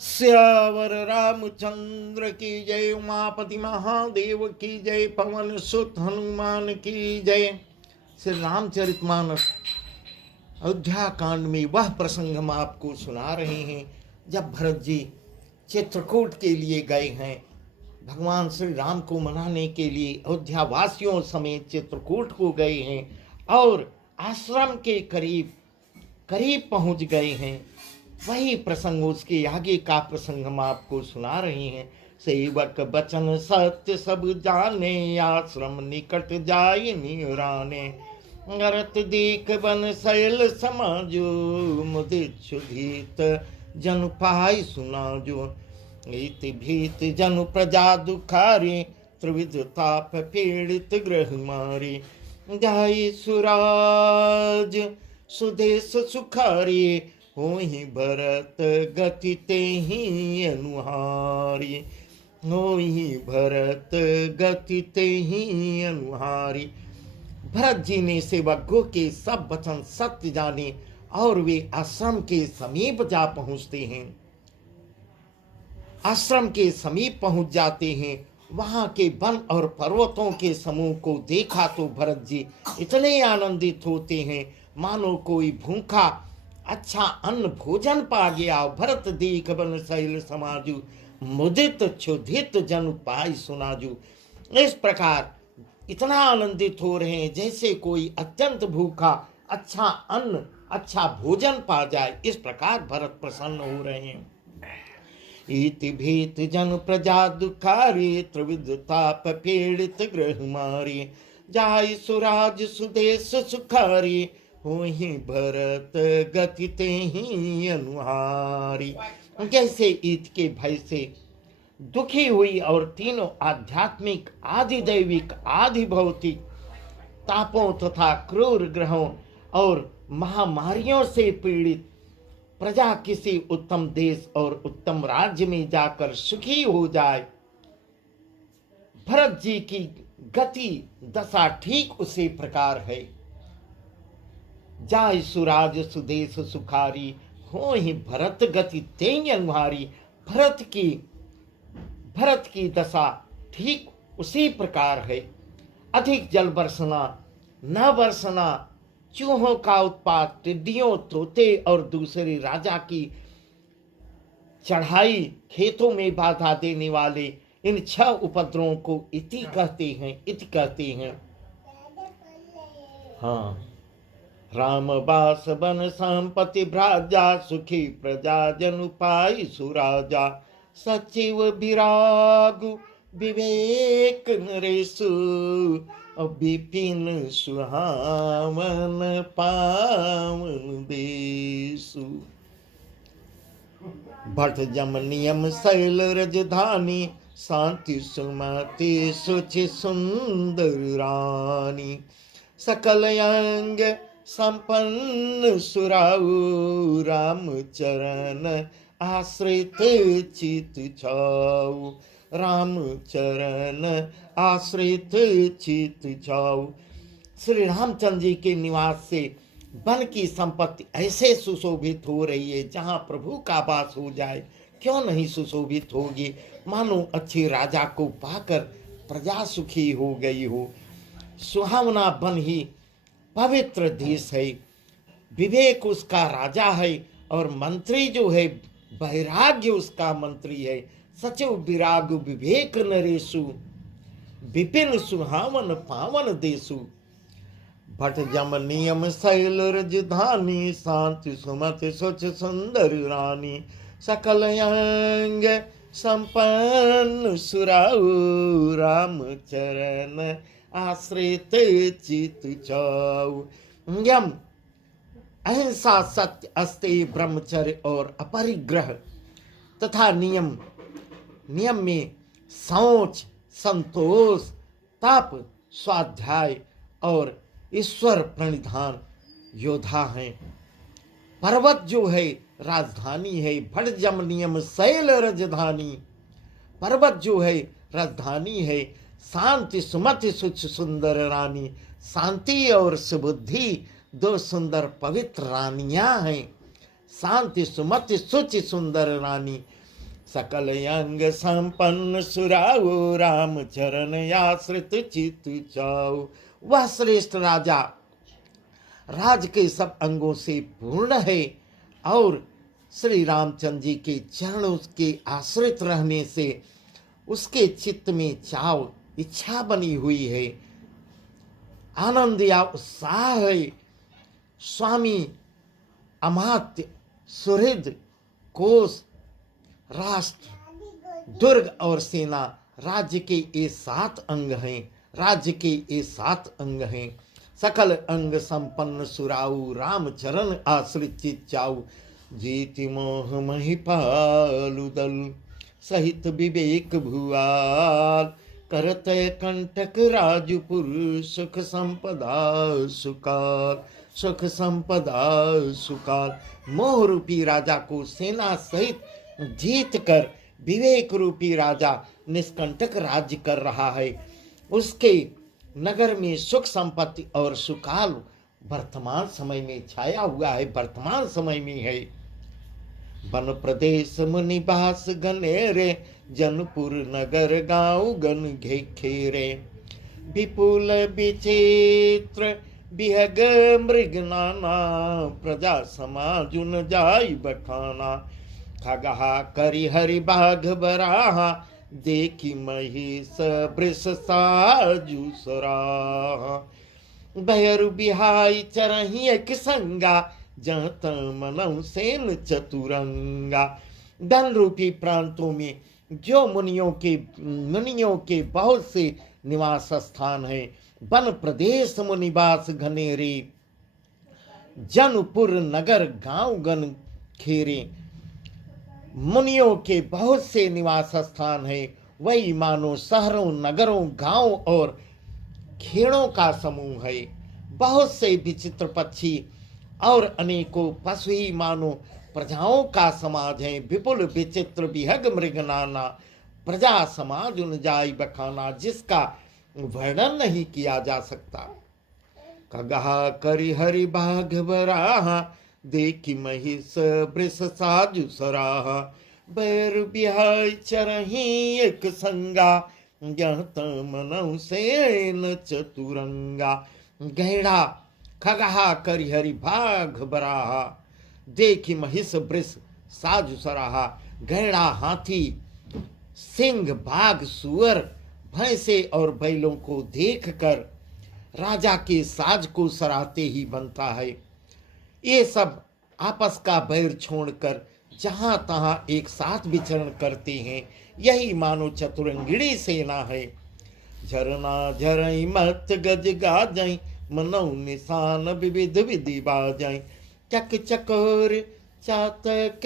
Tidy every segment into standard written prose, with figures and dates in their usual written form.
श्यावर रामचंद्र की जय। उमापति महादेव की जय। पवन सुत हनुमान की जय। श्री रामचरितमानस अयोध्या कांड में वह प्रसंग हम आपको सुना रहे हैं जब भरत जी चित्रकूट के लिए गए हैं। भगवान श्री राम को मनाने के लिए अयोध्या वासियों समेत चित्रकूट को गए हैं और आश्रम के करीब करीब पहुंच गए हैं। वही प्रसंग, उसके आगे का प्रसंग हम आपको सुना रहे हैं। सेवक बचन सत्य सब जाने, आश्रम निकट जाय निराने। गरत दीक बन शैल समाजो, मुदित सुधीत जन पाई सुनाजो। इति भीत जन प्रजा दुखारे, त्रिविध ताप पीड़ित ग्रह मारे। जाय सुराज सुदेश सुखारी, होहि भरत गति तेहि अनुहारी। होहि भरत गति तेहि अनुहारी। भरत जी ने सेवकों के सब वचन सत्य जाने और वे आश्रम के समीप जा पहुंचते हैं। आश्रम के समीप पहुंच जाते हैं। वहां के वन और पर्वतों के समूह को देखा तो भरत जी इतने आनंदित होते हैं मानो कोई भूखा अच्छा अन्न भोजन पा गया। भरत दीख बन शैल समाजू, मुदित क्षुधित जन पाई सुनाजू। इस प्रकार इतना आनंदित हो रहे हैं जैसे कोई अत्यंत भूखा अच्छा अन्न अच्छा भोजन पा जाए। इस प्रकार भरत प्रसन्न हो रहे हैं। इति भीत जन प्रजा दुखारी, त्रिविध ताप पीड़ित ग्रह मारी। जाय सुराज सुदेश सुखारी, होहि भरत गति तेहि अनुहारी। जैसे ईद के भय से दुखी हुई और तीनों आध्यात्मिक आदि दैविक आदि भौतिक तापों तथा क्रूर ग्रहों और महामारियों से पीड़ित प्रजा किसी उत्तम देश और उत्तम राज्य में जाकर सुखी हो जाए, भरत जी की गति दशा ठीक उसी प्रकार है। जाय सुराज सुदेश सुखारी, होहि भरत गति तेहि अनुहारी। भरत की दशा ठीक उसी प्रकार है। अधिक जल बरसना न बरसना, चूहों का उत्पात, टिड्डियों तोते और दूसरे राजा की चढ़ाई, खेतों में बाधा देने वाले इन 6 उपद्रवों को इति कहते हैं। हाँ, रामबास बन संपत्ति भ्राजा, सुखी प्रजा जन पाई सुराजा। सचिव विराग विवेक नरेशु, विपिन सुहावन पावन देशु। भट जम नियम शैल रजधानी, शांति सुमति सुचि सुंदर रानी। सकल अंग संपन्न सुराऊ, राम चरण आश्रित चित छाऊ। राम चरण आश्रित चित छाऊ। श्री रामचंद्र जी के निवास से वन की संपत्ति ऐसे सुशोभित हो रही है जहाँ प्रभु का वास हो जाए क्यों नहीं सुशोभित होगी। मानो अच्छे राजा को पाकर प्रजा सुखी हो गई हो। सुहावना वन ही पवित्र देश है। विवेक उसका राजा है और मंत्री जो है वैराग्य उसका मंत्री है। सचिव विराग विवेक नरेशु, विपिन सुहावन पावन देशु। भट जम नियम शैल रजधानी, शांति सुमति सुच सुंदर रानी। सकल अंग संपन्न सुराऊ, राम चरण आश्रित चित छाऊ। यम अहिंसा सत्य अस्तेय ब्रह्मचर्य और अपरिग्रह तथा नियम में शौच संतोष तप स्वाध्याय और ईश्वर प्रणिधान योद्धा हैं। पर्वत जो है राजधानी है। भट जम नियम शैल राजधानी, पर्वत जो है राजधानी है। शांति सुमति सुच सुंदर रानी, शांति और सुबुद्धि 2 सुंदर पवित्र रानियां हैं। शांति सुमति सुचि सुंदर रानी। सकल अंग संपन्न सुराओ राम चरण आश्रित चित चाओ। वह श्रेष्ठ राजा राज के सब अंगों से पूर्ण है और श्री रामचंद्र जी के चरणों के आश्रित रहने से उसके चित्त में चाव इच्छा बनी हुई है, आनंद या उत्साह है। स्वामी अमात्य सुहृद कोश राष्ट्र दुर्ग और सेना राज्य के ये 7 अंग हैं, राज्य के ये 7 अंग हैं। सकल अंग संपन्न सुराऊ राम चरण आश्रित चित चाऊ। जीति मोह महिपालु दल सहित विवेक भुआल करतय कंटक राजपुर सुख संपदा सुकाल सुख संपदा सुकाल। मोह रूपी राजा को सेना सहित जीत कर विवेक रूपी राजा निष्कंटक राज्य कर रहा है। उसके नगर में सुख संपत्ति और सुकाल वर्तमान समय में छाया हुआ है, वर्तमान समय में है। वन प्रदेश मुनिवास गनेरे जनपुर नगर गाँव गण घेरे। विपुल विचित्र बिहग मृग नाना प्रजा समाजुन जाय बखाना। खगहा करि हरि बाघ बराहा देखी महिष वृष साजु सराहा। भैरु बिहाई चरही एक संगा जत मनऊ सेन चतुरंगा। धन रूपी प्रांतों में जो मुनियों के बहुत से निवास स्थान है। वन प्रदेश मुनिवास घनेरे जनपुर नगर गांव गण खेरे। मुनियों के बहुत से निवास स्थान है, वही मानो शहरों नगरों गांव और खेड़ों का समूह है। बहुत से विचित्र पक्षी और अनेकों पशु ही मानो प्रजाओं का समाज है। विपुल विचित्र विहग मृग नाना प्रजा समाज उन जाई बखाना, जिसका वर्णन नहीं किया जा सकता। खगहा करि हरि बाघ बराहा देखी महिष वृष साजु सराहा। बैर बिहाई चरही एक संगा जत मनऊ सेन चतुरंगा। गैड़ा खगहा करि हरि बाघ बराहा देखी महिष वृष साजु सराहा। गैड़ा हाथी सिंह बाघ सुअर भैंसे और बैलों को देखकर राजा के साज को सराहते ही बनता है। ये सब आपस का बैर छोड़कर जहां तहां एक साथ विचरण करते हैं, यही मानो चतुरंगिणी सेना है। झरना झरई मत गज गाजई मनऊ निशान विविध विधि बाजई। चक चकोर चातक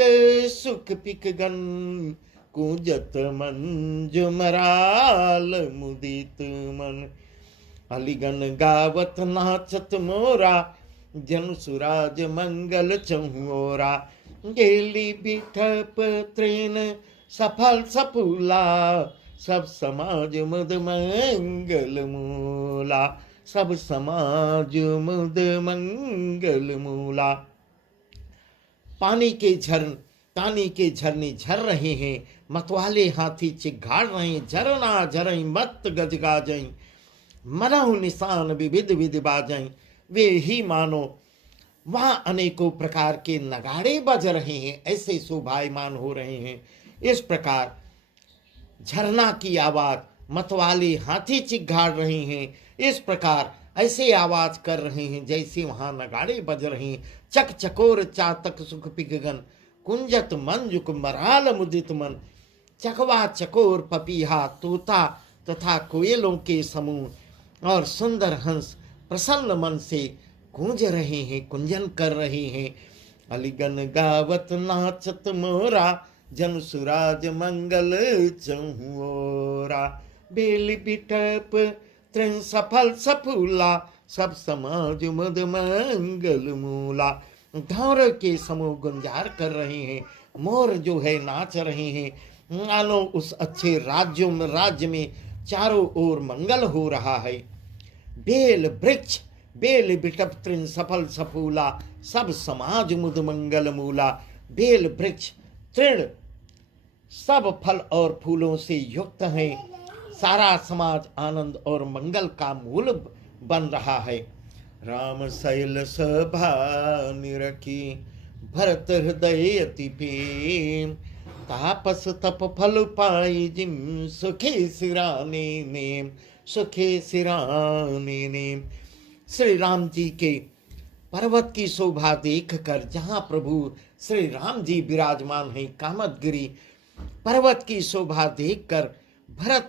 सुख पिक गन कुंजत मंजु मराल मुदित मन। अलिगन गावत नाचत मोरा जन सुराज मंगल चहुओरा। गेली बिठप त्रेन सफल सफूला सब समाज मुद मंगल मूला सब समाज मुद मंगल मूला। पानी के झरने झर रहे हैं, मतवाले हाथी चिघाड़ रहे हैं। झरना झरई मत गजगाजई मनहु निशान विविध विधि बाजई। वे ही मानो वहां अनेकों प्रकार के नगाड़े बज रहे हैं, ऐसे शोभायमान हो रहे हैं। इस प्रकार झरना की आवाज मतवाले हाथी चिघाड़ रहे हैं, इस प्रकार ऐसे आवाज कर रहे हैं जैसे वहां नगाड़े बज रहे हैं। चक चकोर चातक सुख पिगन कुंजत मंजुक मराल मुदित मन। चकवा चकोर पपीहा तोता तथा कोयलों के समूह और सुंदर हंस प्रसन्न मन से गूंज रहे हैं, कुंजन कर रहे हैं। अलिगन गावत नाचत मोरा जन सुराज मंगल चहुओरा। बेल बिटप त्रिन सफल सफूला सब समाज मुद मंगल मूला। धौर के समूह गुंजार कर रहे हैं, मोर जो है नाच रहे हैं, मानो उस अच्छे राज्य में चारों ओर मंगल हो रहा है। बेल वृक्ष बेल बिटप त्रिन सफल सफूला सब समाज मुद मंगल मूला। बेल वृक्ष तृण सब फल और फूलों से युक्त हैं। सारा समाज आनंद और मंगल का मूल बन रहा है। राम शैल सभा निरखी, भरत हृदय अति प्रेम। तापस तप फल पाई जिम, सुखे सिराने नेम, सुखे सिराने नेम। श्री राम जी के पर्वत की शोभा देखकर, जहाँ प्रभु श्री राम जी विराजमान हैं कामदगिरी पर्वत की शोभा देखकर भरत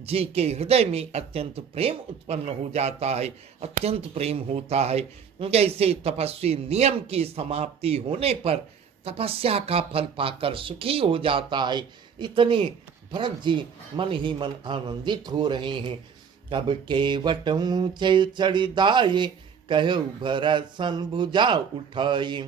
जी के हृदय में अत्यंत प्रेम उत्पन्न हो जाता है, अत्यंत प्रेम होता है। जैसे तपस्वी नियम की समाप्ति होने पर तपस्या का फल पाकर सुखी हो जाता है, इतने भरत जी मन ही मन आनंदित हो रहे हैं। तब केवट ऊंचे चढ़ दाये, कहु भरत सन भुजा उठाई।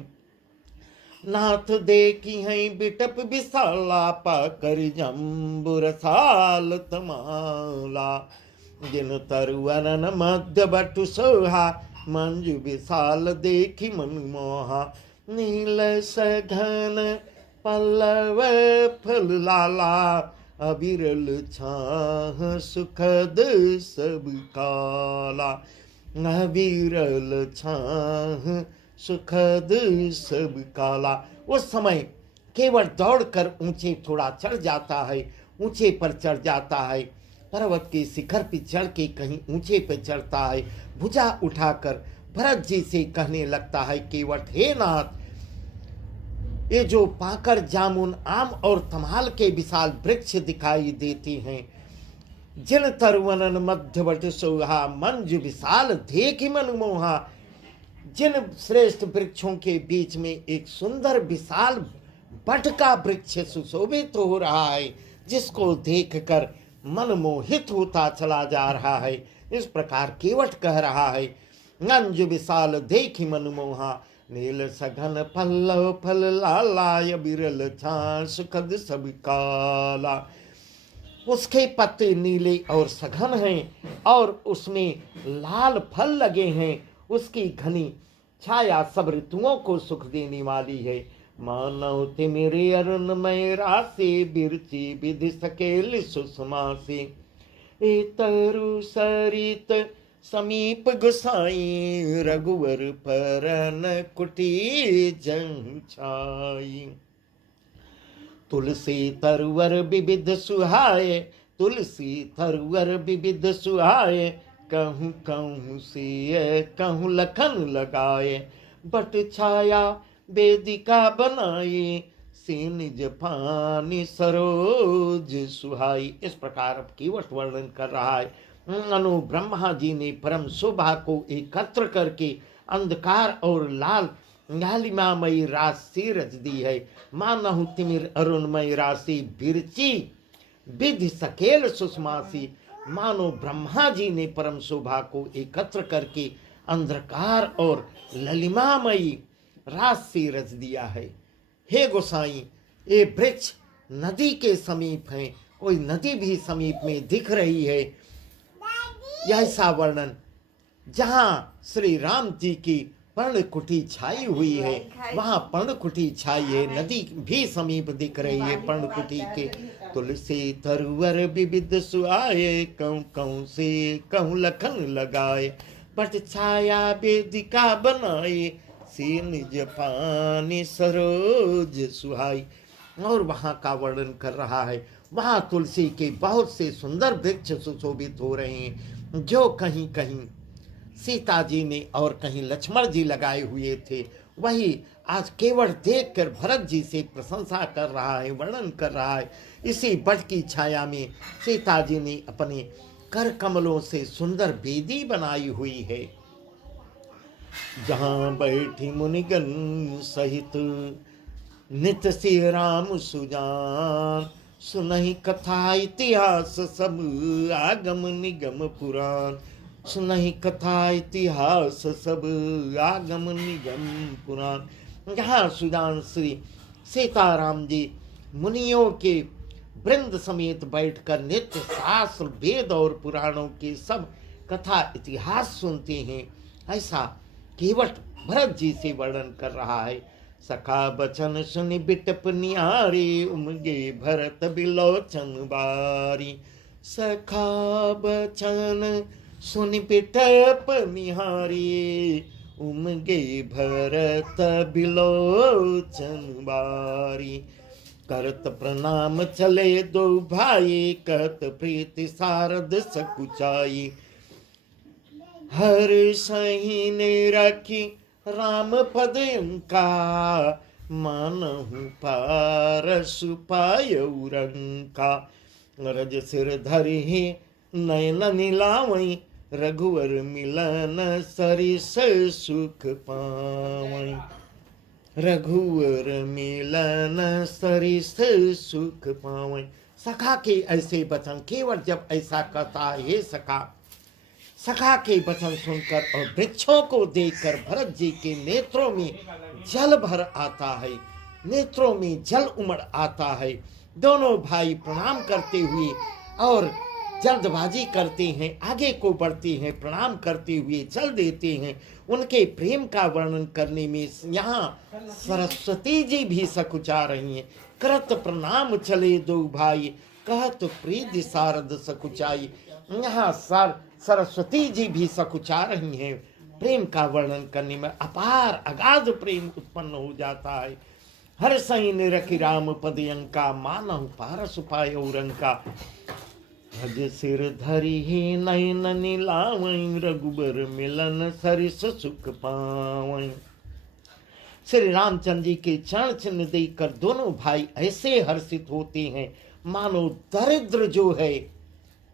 नाथ देखी हैं बिटप विशाला, पाकर जम्बुर साल तमाला। जिन तरुवरन मध्य बटु सोहा, मंजु विशाल देखी मनमोहा। नील सघन पल्लव फल लाला, अविरल छाह सुखद सब काला। अविरल छाह सुखद सब काला। उस समय केवल दौड़कर ऊंचे थोड़ा चढ़ जाता है, ऊंचे पर चढ़ जाता है, पर्वत के शिखर पर चढ़ के कहीं ऊंचे पर चढ़ता है। भुजा उठाकर भरत जी से कहने लगता है, केवट हे नाथ, ये जो पाकर जामुन आम और तमाल के विशाल वृक्ष दिखाई देते हैं, जिन तरुवनन मध्यवट सोहा, मंजु विशाल देखी मनमोहा। जिन श्रेष्ठ वृक्षों के बीच में एक सुंदर विशाल बट का वृक्ष सुशोभित हो रहा है, जिसको देखकर मन मोहित होता चला जा रहा है। इस प्रकार केवट कह रहा है, मंजु विशाल देखी मनमोहा। नील सघन पल्लव फल लाला, बिरल छां सुखद सब काला। उसके पत्ते नीले और सघन हैं और उसमें लाल फल लगे हैं। उसकी घनी छाया सब ऋतुओं को सुख देने वाली है। मानव तिमिरे अरुणमय राशि, बिरची विधि सकेल सुषमा से। ए तरु सरित समीप गुसाई, रघुवर परन कुटी जन छाई। तुलसी तरवर विविध सुहाए, तुलसी तरवर विविध सुहाए। कहूँ कहूँ से कहूँ लखन लगाए, बट छाया वेदिका बनाई। से निज पानी सरोज सुहाई। इस प्रकार अब केवट वर्णन कर रहा है। अनु ब्रह्मा जी ने परम शोभा को एकत्र करके अंधकार और लाल लालिमामयी राशि रच दी है। मानहु तिमिर अरुणमय राशि, बिरची विधि सकेल सुषमासी। मानो ब्रह्मा जी ने परम शोभा को एकत्र करके अंधकार और ललिमामयी राशि रच दिया है। हे गोसाई, ये वृक्ष नदी के समीप हैं, कोई नदी भी समीप में दिख रही है। ऐसा वर्णन जहाँ श्री राम जी की पर्णकुटी छाई हुई है, वहाँ पर्णकुटी छाई है, नदी भी समीप दिख रही है पर्णकुटी के। तुलसी तरवर विविध सुहाए, कहूँ कहूँ से कहूँ लखन लगाए। बट छाया वेदिका बनाए, से निज पानी सरोज सुहाई। और वहाँ का वर्णन कर रहा है। वहाँ तुलसी के बहुत से सुंदर वृक्ष सुशोभित हो रहे हैं, जो कहीं कहीं सीता जी ने और कहीं लक्ष्मण जी लगाए हुए थे। वही आज केवल देखकर भरत जी से प्रशंसा कर रहा है, वर्णन कर रहा है। इसी बट की छाया में सीता जी ने अपने कर कमलों से सुंदर बेदी बनाई हुई है। जहाँ बैठी मुनिगण सहित, नित से राम सुजान। सुनहि कथा इतिहास सब, आगम निगम पुराण। सुनहि कथा इतिहास सब, आगम निगम पुराण। जहाँ सुजान श्री सीताराम जी मुनियों के वृंद समेत बैठकर नित्य शास्त्र वेद और पुराणों के सब कथा इतिहास सुनते हैं, ऐसा केवट भरत जी से वर्णन कर रहा है। सखा बचन सुनि बिटप निहारी, उमगे भरत बिलोचन बारी। सखा बचन सुनि बिटप निहारी, उमगे भरत बिलोचन बारी। करत प्रणाम चले दो भाई, कहत प्रीति सारद सकुचाई। हर सही ने रखी राम पद अंका, मानहु पारस पायउ रंका। रज सिर धरि नयन नीलावई, रघुवर मिलन सरिस सुख पावई। रघुवर मिलन सरिस सुख पावई। सखा के ऐसे वचन केवल जब ऐसा कहता है, हे सखा, सखा के वचन सुनकर और वृक्षों को देखकर भरत जी के नेत्रों में जल भर आता है, नेत्रों में जल उमड़ आता है। दोनों भाई प्रणाम करते हुए और जल्दबाजी करते हैं, आगे को बढ़ते हैं, प्रणाम करते हुए चल देते हैं। उनके प्रेम का वर्णन करने में यहाँ सरस्वती जी भी सकुचा रही हैं। करत प्रणाम चले दो भाई, कहत प्रीति सारद सकुचाई। यहाँ सरस्वती जी भी सकुचा रही हैं। प्रेम का वर्णन करने में अपार अगाध प्रेम उत्पन्न हो जाता है। हर सही निरखि राम पद अंका, मानहु पारस पायउ रंका। हज सिर धरि ही नयन नीलावई, रघुबर मिलन सरिस सुख पावई। श्री रामचंद्र जी के चरण चिन्ह देखकर दोनों भाई ऐसे हर्षित होते हैं मानो दरिद्र जो है।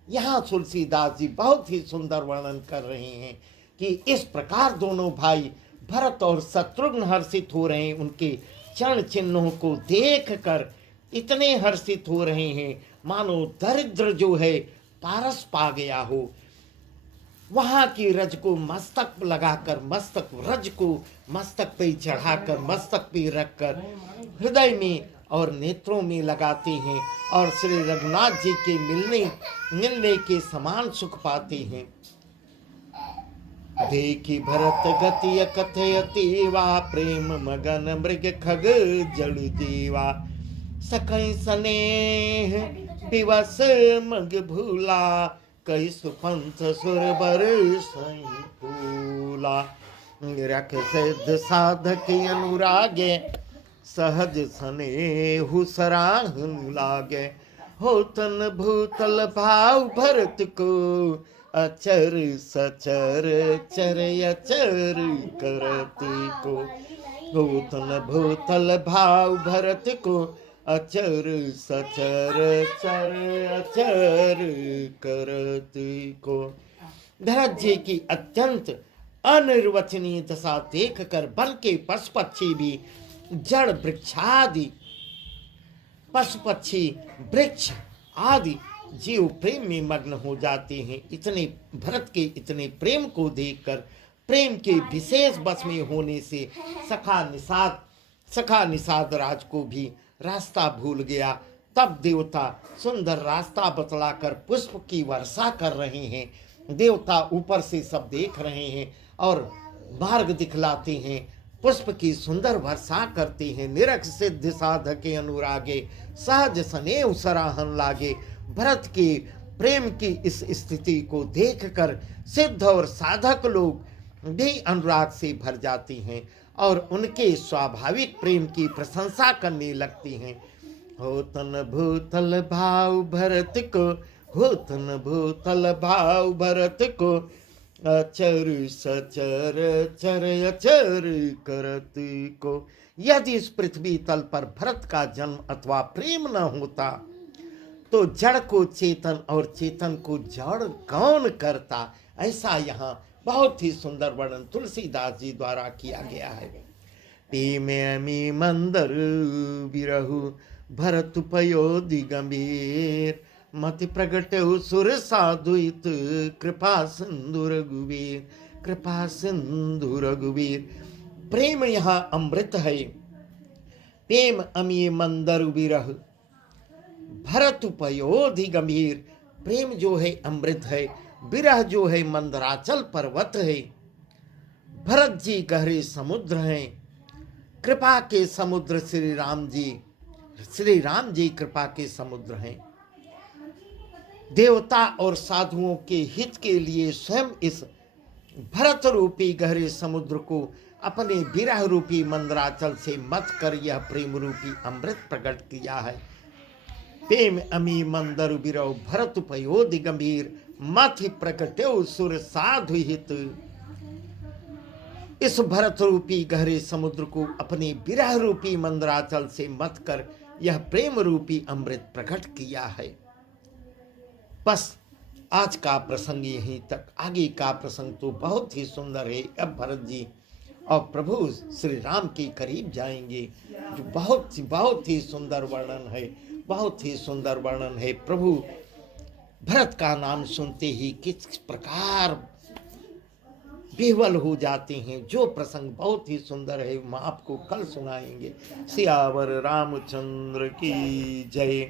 यहाँ तुलसीदास जी बहुत ही सुंदर वर्णन कर रहे हैं कि इस प्रकार दोनों भाई भरत और शत्रुघ्न हर्षित हो रहे हैं। उनके चरण चिन्हों को देखकर इतने हर्षित हो रहे हैं मानो दरिद्र जो है पारस पा गया हो। वहां की रज को मस्तक लगाकर, मस्तक रज को मस्तक पे चढ़ाकर, मस्तक पे रखकर हृदय में और नेत्रों में लगाते हैं और श्री रघुनाथ जी के मिलने के समान सुख पाते हैं। देखी भरत गति कथयति वा, प्रेम मगन मृग खग जड़ जीवा। सकई स्नेह विवश मग भूला, कई सुपंथ सुरबर सई फूला। रख सिद्ध साधक अनुरागे, सहज स्नेहु सराहन लागे। होतन भूतल भाव भरत को, अचर सचर चर अचर करत को। होतन भूतल भाव भरत को, अचर सचर चर अचर करत को। भरत जी की अत्यंत अनिर्वचनीय दशा देखकर वन के पशु पक्षी भी, जड़ वृक्षादि पशु पक्षी वृक्ष आदि जीव प्रेम में मग्न हो जाते हैं। इतने भरत के इतने प्रेम को देखकर, प्रेम के विशेष बस में होने से सखा निषाद राज को भी रास्ता भूल गया। तब देवता सुंदर रास्ता बतलाकर पुष्प की वर्षा कर रहे हैं। देवता ऊपर से सब देख रहे हैं और मार्ग दिखलाते हैं, पुष्प की सुंदर वर्षा करते हैं। निरख सिद्ध साधक के अनुरागे, सहज स्नेह सराहन लागे। भरत के प्रेम की इस स्थिति को देखकर सिद्ध और साधक लोग भी अनुराग से भर जाती हैं और उनके स्वाभाविक प्रेम की प्रशंसा करने लगती हैं। होतन भूतल भाव भरत को, होतन भूतल भाव भरत को, अचर सचर चर अचर करत को। यदि इस पृथ्वी तल पर भरत का जन्म अथवा प्रेम न होता तो जड़ को चेतन और चेतन को जड़ कौन करता। ऐसा यहाँ बहुत ही सुंदर वर्णन तुलसीदास जी द्वारा किया गया है। अमी मंदर बिरहु भरत पयोधि गंभीर, मति प्रगट सुर साधुत कृपा सिंधु रघुवीर, कृपा सिंधु रघुवीर। प्रेम यहाँ अमृत है। प्रेम अमी मंदर बिरह भरत पयोधि गंभीर। प्रेम जो है अमृत है, विरह जो है मंदराचल पर्वत है। भरत जी गहरे समुद्र हैं। कृपा के समुद्र श्री राम जी कृपा के समुद्र हैं। देवता और साधुओं के हित के लिए स्वयं इस भरत रूपी गहरे समुद्र को अपने विरह रूपी मंदराचल से मत कर यह प्रेम रूपी अमृत प्रकट किया है। प्रेम अमी मंदर बिरव भरत पयोधि गंभीर मथ प्रकट्यो सुर साधु हित। इस भरत रूपी गहरे समुद्र को अपने विरह रूपी मंदराचल से मत कर यह प्रेम रूपी अमृत प्रकट किया है। बस आज का प्रसंग यहीं तक, आगे का प्रसंग तो बहुत ही सुंदर है। अब भरत जी और प्रभु श्री राम के करीब जाएंगे, जो बहुत ही सुंदर वर्णन है, बहुत ही सुंदर वर्णन है। प्रभु भरत का नाम सुनते ही किस प्रकार विह्वल हो जाते हैं, जो प्रसंग बहुत ही सुंदर है, हम आपको कल सुनाएंगे। सियावर रामचंद्र की जय।